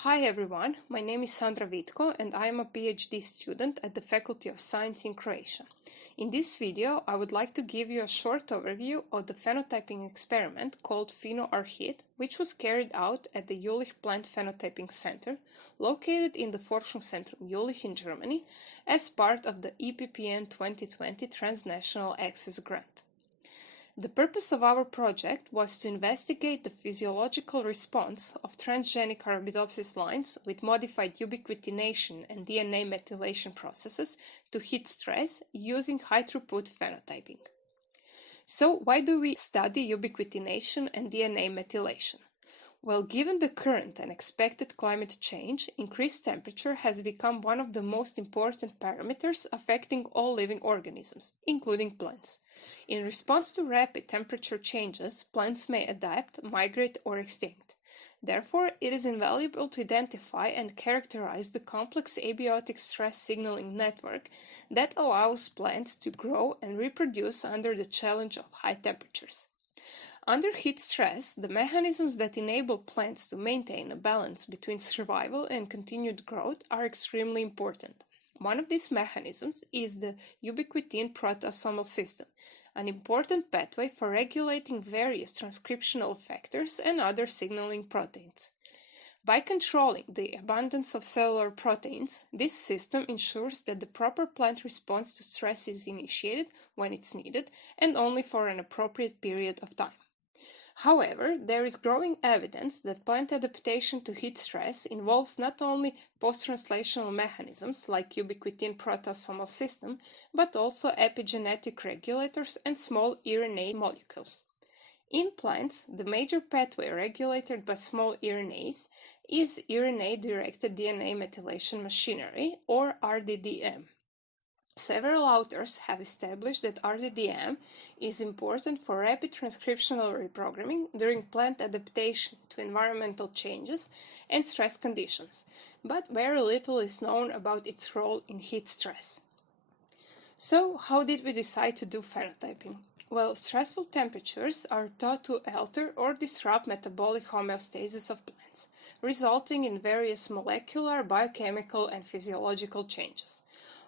Hi everyone, my name is Sandra Vitko and I am a PhD student at the Faculty of Science in Croatia. In this video, I would like to give you a short overview of the phenotyping experiment called PhenoArHeat, which was carried out at the Jülich Plant Phenotyping Center, located in the Forschungszentrum Jülich in Germany, as part of the EPPN 2020 Transnational Access Grant. The purpose of our project was to investigate the physiological response of transgenic Arabidopsis lines with modified ubiquitination and DNA methylation processes to heat stress using high-throughput phenotyping. So, why do we study ubiquitination and DNA methylation? Well, given the current and expected climate change, increased temperature has become one of the most important parameters affecting all living organisms, including plants. In response to rapid temperature changes, plants may adapt, migrate, or extinct. Therefore, it is invaluable to identify and characterize the complex abiotic stress signaling network that allows plants to grow and reproduce under the challenge of high temperatures. Under heat stress, the mechanisms that enable plants to maintain a balance between survival and continued growth are extremely important. One of these mechanisms is the ubiquitin proteasomal system, an important pathway for regulating various transcriptional factors and other signaling proteins. By controlling the abundance of cellular proteins, this system ensures that the proper plant response to stress is initiated when it's needed and only for an appropriate period of time. However, there is growing evidence that plant adaptation to heat stress involves not only post-translational mechanisms like ubiquitin proteasomal system, but also epigenetic regulators and small RNA molecules. In plants, the major pathway regulated by small RNAs is RNA-directed DNA methylation machinery, or RDDM. Several authors have established that RDDM is important for rapid transcriptional reprogramming during plant adaptation to environmental changes and stress conditions, but very little is known about its role in heat stress. So, how did we decide to do phenotyping? Well, stressful temperatures are thought to alter or disrupt metabolic homeostasis of plants, resulting in various molecular, biochemical, and physiological changes.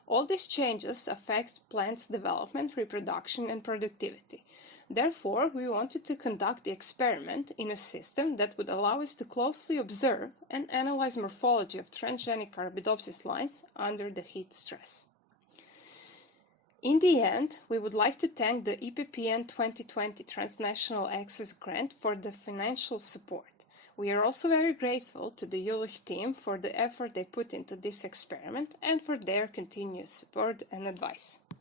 All these changes affect plants' development, reproduction, and productivity. Therefore, we wanted to conduct the experiment in a system that would allow us to closely observe and analyze morphology of transgenic Arabidopsis lines under the heat stress. In the end, we would like to thank the EPPN 2020 Transnational Access Grant for the financial support. We are also very grateful to the Jülich team for the effort they put into this experiment and for their continuous support and advice.